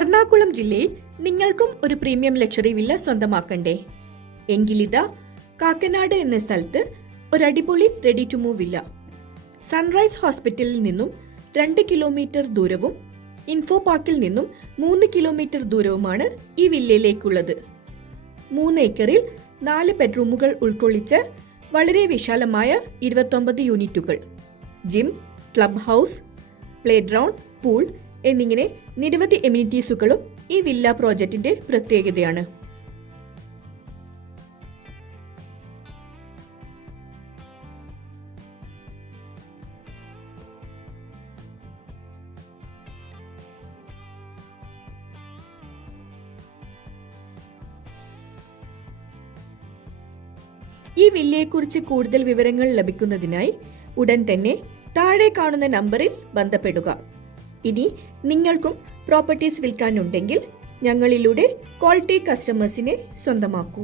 എറണാകുളം ജില്ലയിൽ നിങ്ങൾക്കും ഒരു പ്രീമിയം ലക്ഷറി വില്ല സ്വന്തമാക്കണ്ടേ? എങ്കിലിതാ കാക്കനാട് എന്ന സ്ഥലത്ത് ഒരു അടിപൊളി ready to move villa. Sunrise ഹോസ്പിറ്റലിൽ നിന്നും 2 കിലോമീറ്റർ ദൂരവും ഇൻഫോ പാർക്കിൽ നിന്നും 3 കിലോമീറ്റർ ദൂരവുമാണ് ഈ വില്ലയിലേക്കുള്ളത്. 3 ഏക്കറിൽ 4 ബെഡ്റൂമുകൾ ഉൾക്കൊള്ളിച്ച് വളരെ വിശാലമായ 29 യൂണിറ്റുകൾ, gym, club house, play ground, pool എന്നിങ്ങനെ നിരവധി എമിനിറ്റീസുകളും ഈ വില്ല പ്രോജക്റ്റിന്റെ പ്രത്യേകതയാണ്. ഈ വില്ലയെക്കുറിച്ച് കൂടുതൽ വിവരങ്ങൾ ലഭിക്കുന്നതിനായി ഉടൻ തന്നെ താഴെ കാണുന്ന നമ്പറിൽ ബന്ധപ്പെടുക. ഇനി നിങ്ങൾക്കും പ്രോപ്പർട്ടീസ് വിൽക്കാനുണ്ടെങ്കിൽ ഞങ്ങളിലൂടെ ക്വാളിറ്റി കസ്റ്റമേഴ്സിനെ സ്വന്തമാക്കൂ.